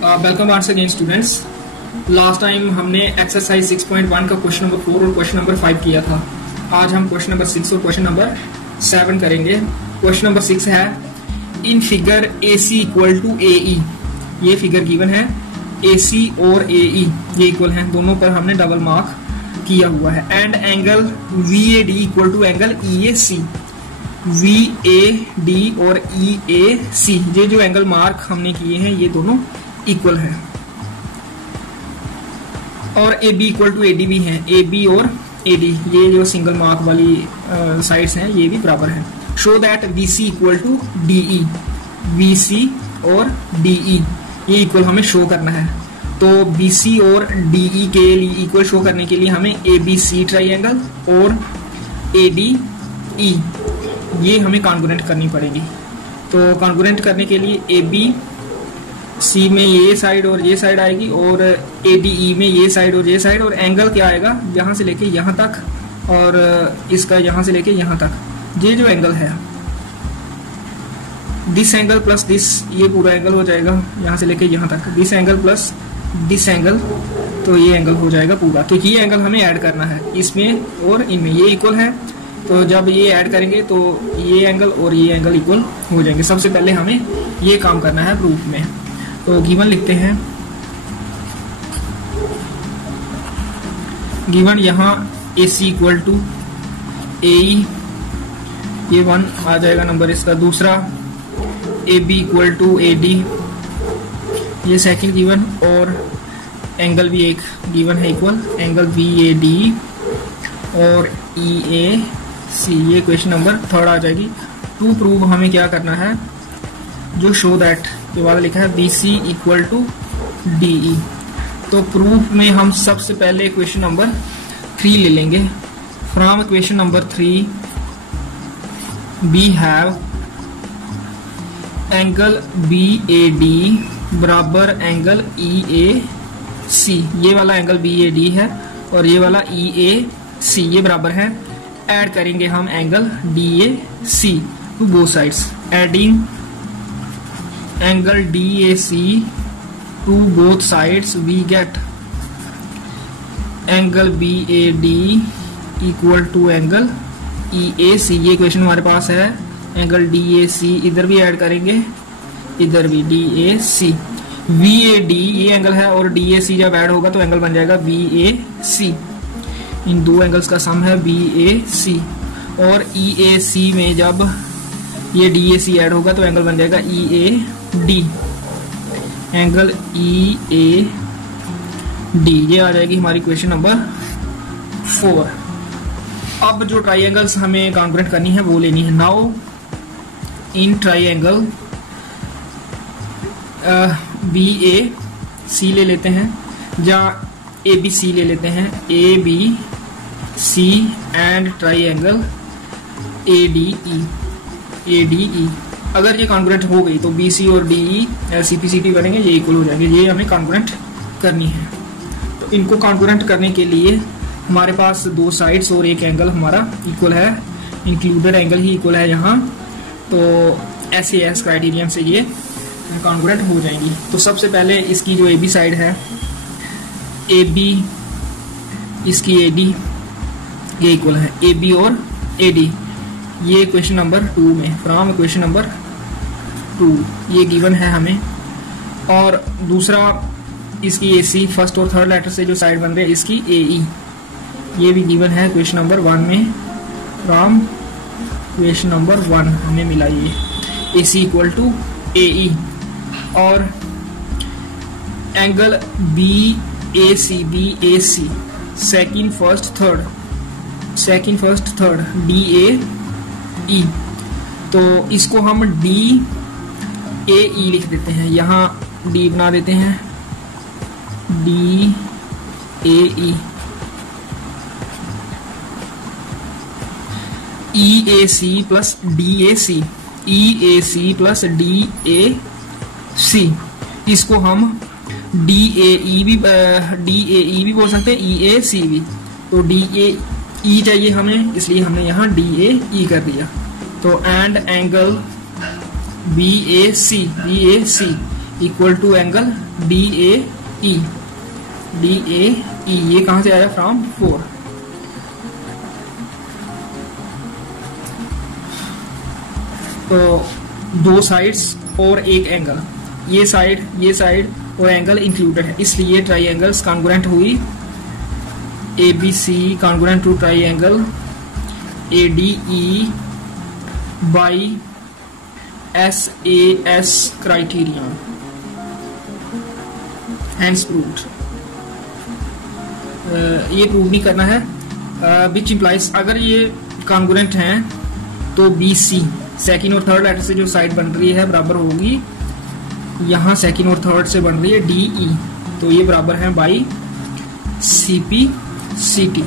Welcome once again students. Last time हमने exercise 6.1 का question number 4 और क्वेश्चन नंबर 5 किया था। आज हम क्वेश्चन नंबर 6 और क्वेश्चन नंबर 7 करेंगे। क्वेश्चन नंबर 6 है in figure AC equal to AE। ये फिगर गिवन है, AC और AE ये इक्वल हैं, दोनों पर हमने डबल मार्क किया हुआ है। And angle VAD equal to angle EAC। VAD और EAC ये जो एंगल मार्क हमने किए हैं ये दोनों इक्वल है, और AB इक्वल टू AD भी हैं। AB और AD ये जो सिंगल मार्क वाली साइड्स हैं ये भी बराबर हैं। Show that VC equal to DE। VC और DE ये इक्वल हमें शो करना है। तो BC और DE के लिए इक्वल शो करने के लिए हमें ABC ट्राइंगल और ADE ये हमें कॉन्ग्रुएंट करनी पड़ेगी। तो कॉन्ग्रुएंट करने के लिए ABC में ये साइड और ये साइड आएगी, और ADE में ये साइड और ये साइड, और एंगल क्या आएगा यहाँ से लेके यहाँ तक, और इसका यहाँ से लेके यहाँ तक। ये जो एंगल है दिस एंगल प्लस दिस, ये पूरा एंगल हो जाएगा यहाँ से लेके यहाँ तक। This angle plus this angle, तो ये एंगल हो जाएगा पूरा। तो ये एंगल हमें ऐड करना है इसमें और इनमें, ये इक्वल है। तो जब ये ऐड करेंगे तो ये एंगल और ये एंगल इक्वल हो जाएंगे। सबसे पहले हमें ये काम करना है प्रूफ में। तो गिवन लिखते हैं, गिवन यहाँ AC इक्वल टू AE, ये 1 आ जाएगा नंबर इसका। दूसरा AB इक्वल टू AD, ये सेकंड गिवन, और एंगल भी एक गिवन है इक्वल, एंगल VAD और EAC ये क्वेश्चन नंबर 3 आ जाएगी। टू प्रूव हमें क्या करना है, जो शो दैट के बाद लिखा है BC इक्वल टू DE। तो प्रूफ में हम सबसे पहले क्वेश्चन नंबर 3 ले लेंगे। From question number 3 we have angle BAD बराबर एंगल EAC। ये वाला एंगल BAD है और ये वाला EAC ये बराबर है। ऐड करेंगे हम angle DAC to both sides. Adding angle DAC to both sides we get angle BAD equal to angle EAC। ये क्वेश्चन हमारे पास है। एंगल DAC इधर भी ऐड करेंगे, इधर भी DAC। VAD ये एंगल है और DAC जब ऐड होगा तो एंगल बन जाएगा VAC। इन दो एंगल्स का सम है VAC, और EAC में जब ये DAC ऐड होगा तो एंगल बन जाएगा EAD। एंगल EAD ये आ जाएगी हमारी क्वेश्चन नंबर 4। अब जो ट्राइंगल्स हमें कॉन्ग्रुएंट करनी है वो लेनी है। नाउ इन ट्राइंगल BAC ले लेते हैं, जहाँ ABC ले लेते हैं, ABC एंड ट्राइंगल ADE। अगर ये कॉन्ग्रुएंट हो गई तो BC और DE CPCP बनेंगे, ये इक्वल हो जाएंगे। ये हमें कॉन्ग्रुएंट करनी है। तो इनको कॉन्ग्रुएंट करने के लिए हमारे पास 2 साइड्स और एक एंगल हमारा इक्वल है, इंक्लूडेड एंगल ही इक्वल है यहाँ। तो SAS क्राइटेरियन से ये कॉन्ग्रुएंट हो जाएंगी। तो सबसे पहले इसकी जो AB साइड है, AB इसकी AD ये इक्वल है, AB और AD ये क्वेश्चन नंबर 2 में, फ्रॉम क्वेश्चन नंबर 2 ये गिवन है हमें। और दूसरा इसकी AC फर्स्ट और थर्ड लेटर से जो साइड बन रही है इसकी AE ये भी गिवन है क्वेश्चन नंबर 1 में। फ्रॉम क्वेश्चन नंबर 1 हमें मिला ये AC इक्वल टू AE। और angle BAC second first third DAE, तो इसको हम DAE लिख देते हैं। यहाँ D बना देते हैं, DAE। EAC plus DAC, EAC plus DAC, इसको हम DAE भी बोल सकते हैं, EAC भी। तो DAE चाहिए हमें, इसलिए हमने यहाँ DAE कर दिया। तो and angle BAC equal to angle D A E. ये कहां से आया? फ्रॉम 4। तो दो साइड्स और एक एंगल, ये साइड और एंगल इंक्लूडेड है, इसलिए ट्राइंगल्स कॉन्ग्रुएंट हुई। ABC congruent to triangle ADE by SAS criterion, hence proved. ये प्रूव नहीं करना है। विच इम्प्लाइज, अगर ये कॉन्ग्रुएंट हैं तो BC सेकंड और थर्ड लेटर से जो साइड बन रही है बराबर होगी, यहाँ सेकंड और थर्ड से बन रही है DE, तो ये बराबर है बाई CPCT।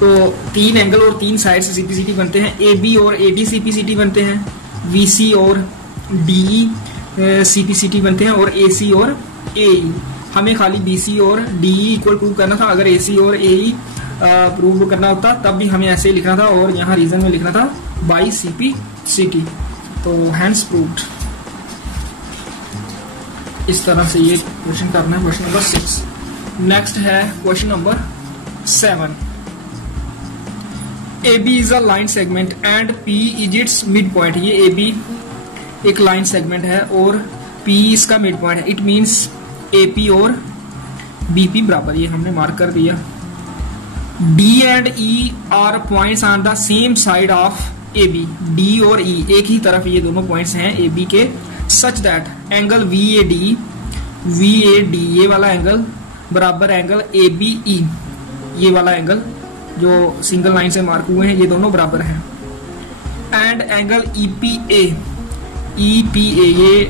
तो 3 एंगल और 3 साइड से CPCT बनते हैं। AB और AD CPCT बनते हैं, VC और DE CPCT बनते हैं, और AC और AE। हमें खाली BC और DE इक्वल प्रूव करना था। अगर AC और AE प्रूव करना होता तब भी हमें ऐसे ही लिखना था, और यहाँ रीजन में लिखना था बाई CPCT। तो हैंस प्रूव्ड। इस तरह से ये क्वेश्चन करना है, क्वेश्चन नंबर 6। नेक्स्ट है question number 7। AB is a line segment and P is it's mid point. ये AB एक लाइन सेगमेंट है और P इसका मिड पॉइंट है। इट मीन्स AP और BP बराबर, ये हमने मार्क कर दिया। D and E are points on the same side of AB। D और E एक ही तरफ ये दोनों पॉइंट्स हैं AB के, सच दैट एंगल VAD ये वाला एंगल बराबर एंगल ABE, ये वाला एंगल जो सिंगल लाइन से मार्क हुए हैं, ये दोनों बराबर हैं। एंड एंगल EPA ये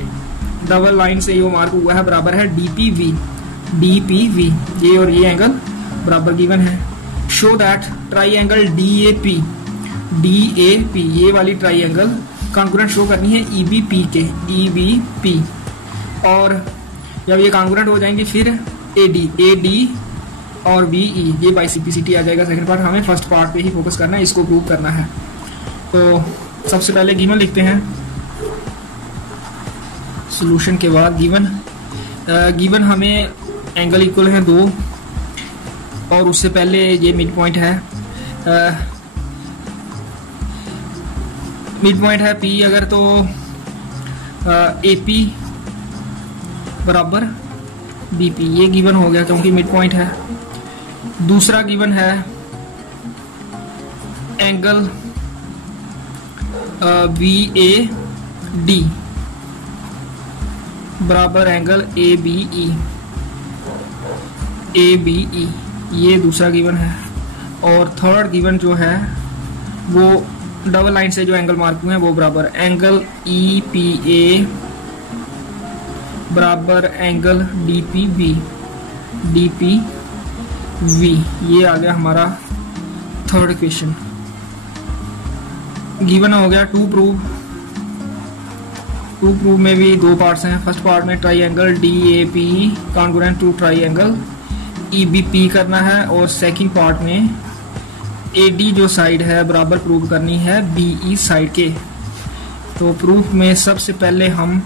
डबल लाइन से जो मार्क हुआ है बराबर है DPV, ये और ये एंगल बराबर गिवन है। शो दैट ट्राइंगल DAP ये वाली ट्राइंगल कॉन्ग्रुएंट शो करनी है EBP के, EBP। और जब ये कॉन्ग्रुएंट हो जाएंगे फिर AD और BE, ये बाई CPCT आ जाएगा। सेकंड पार्ट, हमें फर्स्ट पार्ट पे ही फोकस करना है, इसको प्रूव करना है। तो सबसे पहले गिवन लिखते हैं, सॉल्यूशन के बाद गिवन हमें एंगल इक्वल है 2, और उससे पहले ये मिड पॉइंट है। मिड पॉइंट है P अगर, तो AP बराबर BP, ये गिवन हो गया क्योंकि मिड पॉइंट है। दूसरा गिवन है एंगल VAD बराबर एंगल ABE, ये दूसरा गिवन है। और थर्ड गिवन जो है वो डबल लाइन से जो एंगल मार्क हुए हैं वो बराबर एंगल EPA बराबर एंगल DPV, ये आ गया हमारा थर्ड क्वेश्चन। गिवन हो गया टू प्रूव में भी 2 पार्ट्स हैं। फर्स्ट पार्ट में triangle DAP congruent to triangle EBP करना है, और सेकंड पार्ट में AD जो साइड है बराबर प्रूव करनी है BE साइड के। तो प्रूफ में सबसे पहले हम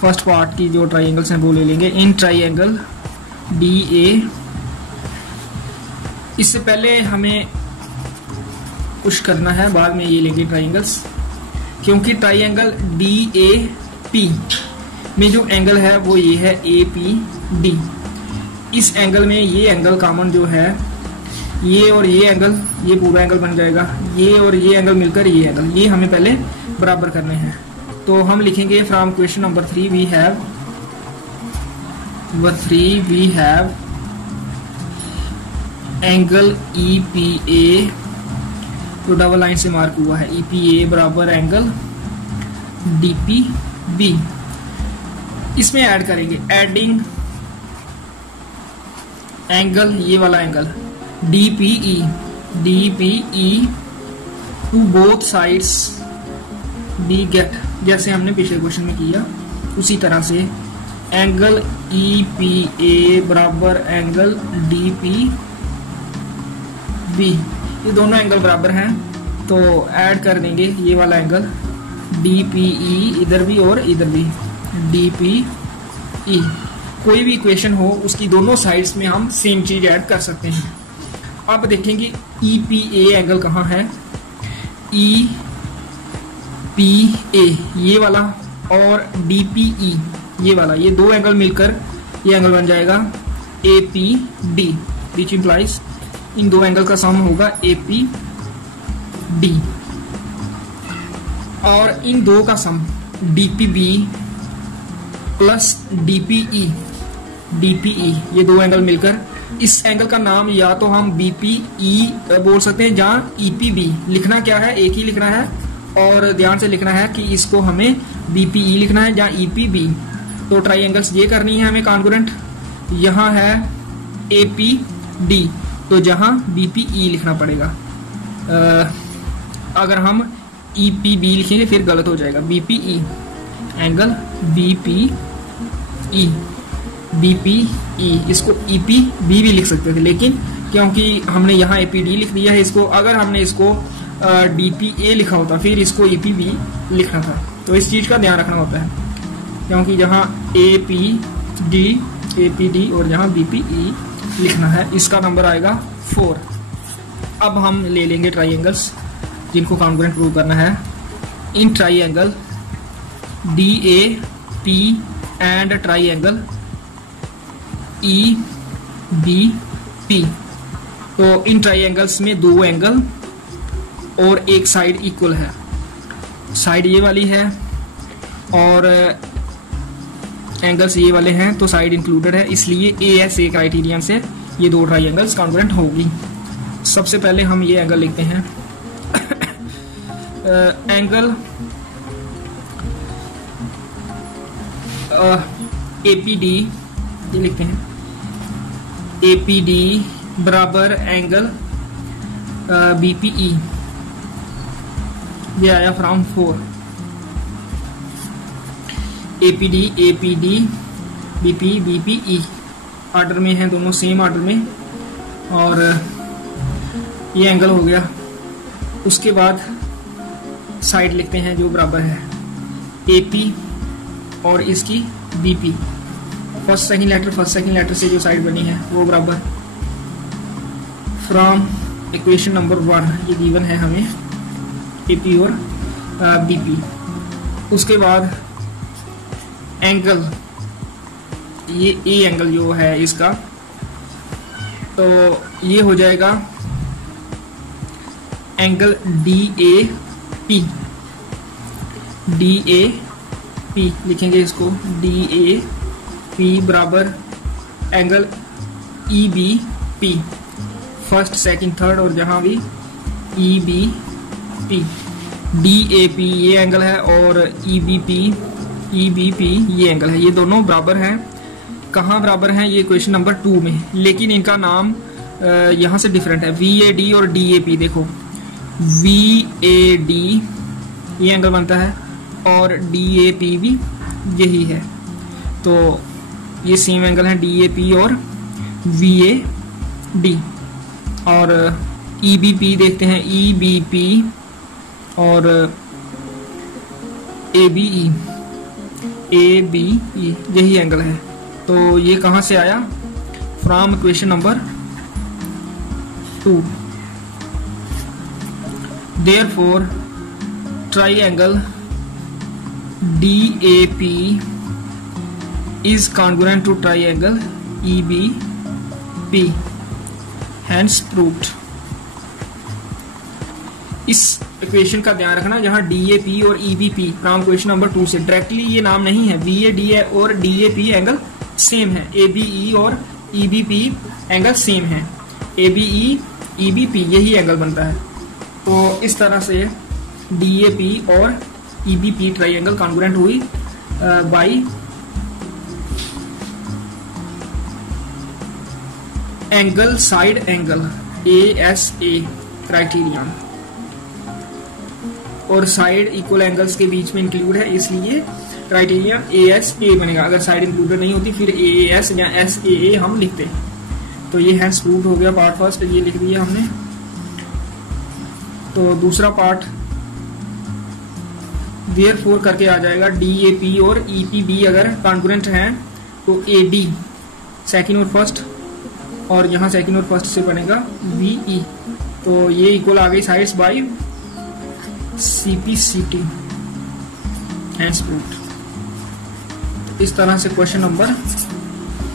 फर्स्ट पार्ट की जो ट्राइंगल्स हैं वो ले लेंगे। इन ट्राइंगल DA, इससे पहले हमें कुछ करना है, बाद में ये लेंगे ट्राइंगल्स, क्योंकि ट्राइंगल DAP में जो एंगल है वो ये है APD। इस एंगल में ये एंगल कॉमन जो है, ये और ये एंगल, ये पूरा एंगल बन जाएगा। ये और ये एंगल मिलकर ये एंगल, ये हमें पहले बराबर करने हैं। तो हम लिखेंगे from question number 3 we have angle EPA, तो डबल लाइन से मार्क हुआ है, EPA बराबर एंगल DPB। इसमें ऐड करेंगे, एडिंग एंगल, ये वाला angle DPE to both sides the get, जैसे हमने पिछले क्वेश्चन में किया उसी तरह से एंगल EPA बराबर एंगल DPB, ये दोनों एंगल बराबर हैं। तो ऐड कर देंगे ये वाला एंगल DPE इधर भी और इधर भी, DPE। कोई भी इक्वेशन हो उसकी दोनों साइड्स में हम सेम चीज ऐड कर सकते हैं। अब देखेंगे EPA एंगल कहाँ है। EPA ये वाला और DPE ये वाला, ये दो एंगल मिलकर ये एंगल बन जाएगा APD, विच इंप्लाइज इन दो एंगल का सम होगा APD। और इन दो का सम DPB प्लस DPE ये दो एंगल मिलकर, इस एंगल का नाम या तो हम BPE बोल सकते हैं या EPB। लिखना क्या है, एक ही लिखना है और ध्यान से लिखना है कि इसको हमें BPE लिखना है या EPB। तो ट्राइंगल्स ये करनी है हमें कॉन्ग्रुएंट। यहाँ है APD तो जहाँ BPE लिखना पड़ेगा। अगर हम EPB लिखेंगे फिर गलत हो जाएगा। BPE एंगल BPE इसको EPB भी लिख सकते थे, लेकिन क्योंकि हमने यहाँ APD लिख दिया है इसको, अगर हमने इसको DPA लिखा होता फिर इसको EPB लिखना था। तो इस चीज का ध्यान रखना होता है, क्योंकि यहाँ APD और यहाँ BPE लिखना है। इसका नंबर आएगा 4। अब हम ले लेंगे ट्राइंगल्स जिनको कॉन्ग्रुएंट प्रूव करना है। In triangle DAP and triangle EBP। तो इन ट्राइंगल्स में दो एंगल और एक साइड इक्वल है। साइड ये वाली है और एंगल्स ये वाले हैं, तो साइड इंक्लूडेड है, इसलिए ASA क्राइटेरियन से ये दो ट्राइंगल्स कॉन्ग्रुएंट होगी। सबसे पहले हम ये एंगल लिखते हैं एंगल APD ये लिखते हैं APD बराबर एंगल BPE, ये आया फ्रॉम 4। APD BPE ऑर्डर में है, दोनों सेम ऑर्डर में, और ये एंगल हो गया। उसके बाद साइड लिखते हैं जो बराबर है AP और इसकी BP। फर्स्ट सेकंड लेटर से जो साइड बनी है वो बराबर फ्रॉम इक्वेशन नंबर 1 ये गिवन है हमें AP और BP। उसके बाद एंगल ये A एंगल जो है इसका, तो ये हो जाएगा एंगल DAP लिखेंगे इसको DAP बराबर angle EBP, first second third और जहां भी EBP। DAP ये एंगल है और EBP ये एंगल है। ये दोनों बराबर हैं। कहाँ बराबर हैं? ये क्वेश्चन नंबर 2 में, लेकिन इनका नाम यहाँ से डिफरेंट है। VAD और DAP देखो, VAD ये एंगल बनता है और DAP भी यही है, तो ये सेम एंगल है DAP और VAD। और EBP देखते हैं, EBP और ABE यही एंगल है। तो ये कहाँ से आया? From equation number 2। Therefore triangle DAP is congruent to triangle EBP, hence proved। इस इक्वेशन का ध्यान रखना, जहां DAP और EBP फ्रॉम क्वेश्चन नंबर 2 से डायरेक्टली ये नाम नहीं है। VAD और DAP एंगल सेम है, ABE और EBP एंगल सेम है, ABE EBP यही एंगल बनता है। तो इस तरह से DAP और EBP ट्राइंगल कॉन्ग्रुएंट हुई by angle side angle ASA criterion, और साइड इक्वल एंगल्स के बीच में इंक्लूड है, इसलिए क्राइटेरियन ASA बनेगा। अगर साइड इंक्लूडेड नहीं होती फिर AAS या SAA हम लिखते हैं। तो ये हैंस प्रूव्ड हो गया पार्ट फर्स्ट, ये लिख दिया हमने। तो दूसरा पार्ट देयरफॉर करके आ जाएगा DAP और EPB अगर कॉन्ग्रुएंट हैं तो AD सेकंड और फर्स्ट, और यहाँ सेकंड और फर्स्ट से बनेगा BE, तो ये इक्वल आ गई sides by CPCT hands proved. इस तरह से क्वेश्चन नंबर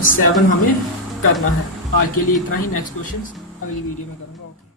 7 हमें करना है। आज के लिए इतना ही, नेक्स्ट क्वेश्चन अगली वीडियो में करूंगा।